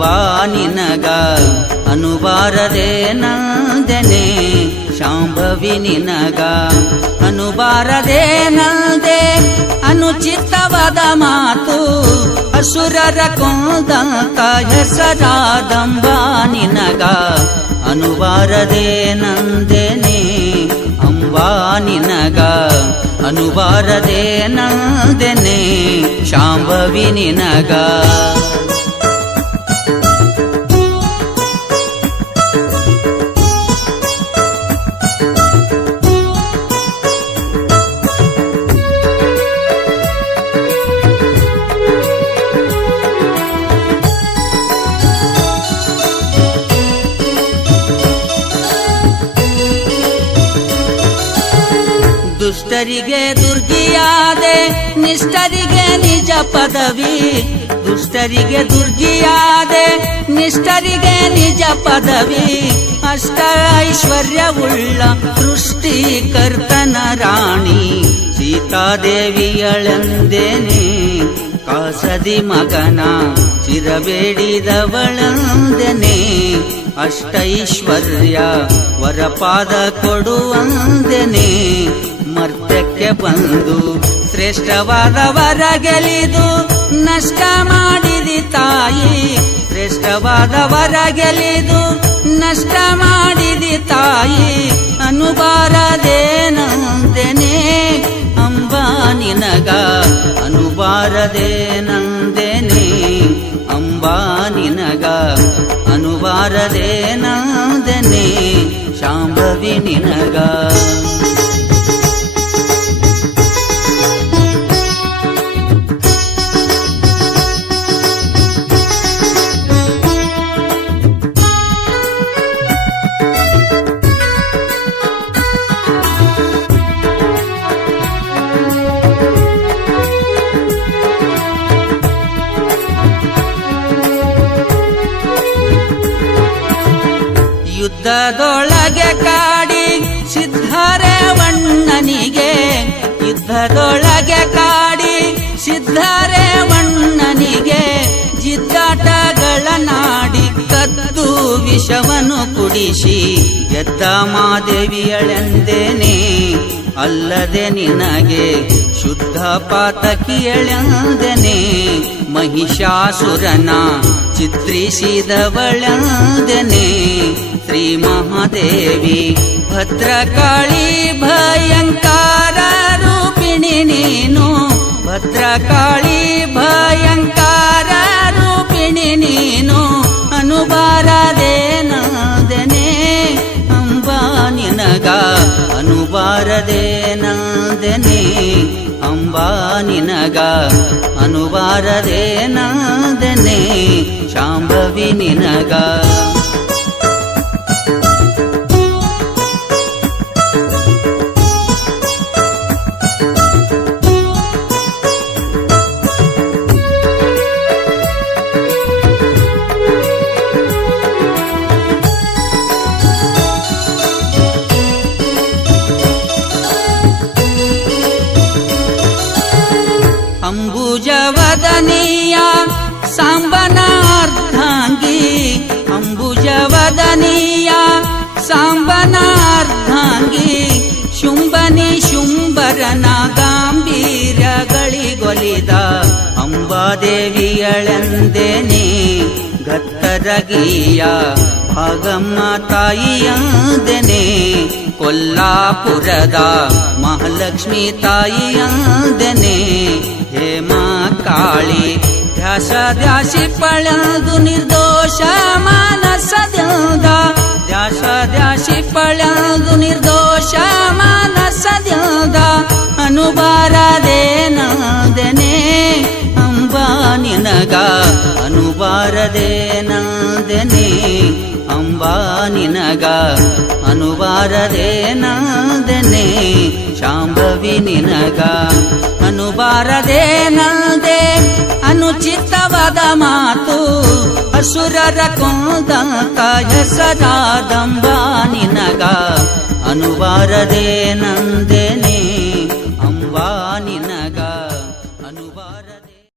ಅಂಬಾ ನಿನಗ ಅನುಬಾರದೆ ನಂದನೆ ಶಾಂಭವಿ ನಿನಗ ಅನುಬಾರದೆ ನಂದೆ ಅನುಚಿತವಾದ ಮಾತು ಅಸುರರ ಕೊಂದಂತ ಹೆಸರಾದಂಬಾ ನಿನಗ ಅನುಬಾರದೆ ನಂದೆನೆ ಅಂಬಾ ನಿನಗ ಅನುಬಾರದೆ ನಂದೆನೆ ಶಾಂಭವಿ ನಿನಗ ದುಷ್ಟರಿಗೆ ದುರ್ಗಿಯಾದೆ ನಿಷ್ಠರಿಗೆ ನಿಜ ಪದವಿ ದುಷ್ಟರಿಗೆ ದುರ್ಗಿಯಾದೆ ನಿಷ್ಠರಿಗೆ ನಿಜ ಪದವಿ ಅಷ್ಟ ಐಶ್ವರ್ಯವುಳ್ಳ ಸೃಷ್ಟಿಕರ್ತನ ರಾಣಿ ಸೀತಾದೇವಿಯಳೆಂದೇನೆ ಕಾಸದಿ ಮಗನ ಚಿರಬೇಡಿದವಳೆಂದೆನೆ ಅಷ್ಟೈಶ್ವರ್ಯ ವರಪಾದ ಕೊಡುವಂದೆನೆ ಮರ್ತ್ಯಕ್ಕೆ ಬಂದು ಶ್ರೇಷ್ಠವಾದ ವರ ಗೆಲಿದು ನಷ್ಟ ಮಾಡಿದಿ ತಾಯಿ ಶ್ರೇಷ್ಠವಾದ ವರ ಗೆಲಿದು ನಷ್ಟ ಮಾಡಿದಿ ತಾಯಿ ಅನುಬಾರದೆ ನಂದೆನೆ ಅಂಬಾ ನಿನಗ ಅನುಬಾರದೆ ನಂದೆನೆ ಅಂಬಾ ನಿನಗ ಅನುಬಾರದೆ ನಂದೆನೆ ಶಾಂಭವಿ ನಿನಗ ಯುದ್ಧದೊಳಗೆ ಕಾಡಿ ಸಿದ್ಧರೇವಣ್ಣನಿಗೆ ಯುದ್ಧದೊಳಗೆ ಕಾಡಿ ಸಿದ್ಧರೇವಣ್ಣನಿಗೆ ಜಿದ್ದಾಟಗಳ ನಾಡಿ ಕದ್ದು ವಿಷವನ್ನು ಕುಡಿಸಿ ಗೆದ್ದ ಮಾದೇವಿಯಳೆಂದೇನೆ ಅಲ್ಲದೆ ನಿನಗೆ ಶುದ್ಧ ಪಾತಕಿಯಳೆಂದೆನೆ ಮಹಿಷಾಸುರನ ಚಿತ್ರಿಸಿದವಳೆಂದೆನೆ ಶ್ರೀ ಮಹಾದೇವಿ ಭದ್ರಕಾಳಿ ಭಯಂಕಾರ ರೂಪಿಣಿ ನೀನು ಭದ್ರಕಾಳಿ ಭಯಂಕಾರ ರೂಪಿಣಿ ನೀನು ಅನುಬಾರದೆ ನಂದೆನೆ ಅಂಬಾ ನಿನಗ ಅನುಬಾರದೆ ನಂದೆನೆ ಅಂಬಾ ನಿನಗ ಅನುಬಾರದೆ ನಂದೆನೆ ಶಾಂಭವಿ ನಿನಗ ಅಂಬುಜವದನೀಯ ಸಾಂಬನಾರ್ಧಾಂಗಿ ಅಂಬುಜವದನೀಯ ಸಾಂಬನಾರ್ಧಾಂಗಿ ಶುಂಭನಿ ಶುಂಭರನ ಗಾಂಭೀರ್ಯಗಳಿಗೊಲಿದ ಅಂಬಾದೇವಿಯಳೆಂದೇನೆ ಗತ್ತರಗಿಯ ಭಾಗಮ್ಮ ತಾಯಿಯಂದೆನೆ ಕೊಲ್ಲಾಪುರದ ಮಹಾಲಕ್ಷ್ಮಿ ತಾಯಿಯಂದೆನೆ ಹೇಮ ಕಾಳಿ ಧ್ಯಾಸ ಧ್ಯಾಸಿ ಪಳೆದು ನಿರ್ದೋಷ ಮಾನಸದಿಂದ ಧ್ಯಾಸ ಧ್ಯಾಸಿ ಪಳೆದು ನಿರ್ದೋಷ ಮಾನಸದಿಂದ ಅನುಬಾರದೆ ನಂದೆನೆ ಅಂಬಾ ನಿನಗ ಅನುಬಾರದೆ ನಂದೆನೆ ಅಂಬಾ ನಿನಗ ಅನುಬಾರದೆ ನಂದೆನೆ ಶಾಂಭವಿ ನಿನಗ ಅನುಬಾರದೆ ನಂದೆ ಅನುಚಿತವಾದ ಮಾತು ಅಸುರರ ಕೊಂದಂತ ಹೆಸರಾದಂಬಾ ನಿನಗ ಅನುಬಾರದೆ ನಂದೆನೆ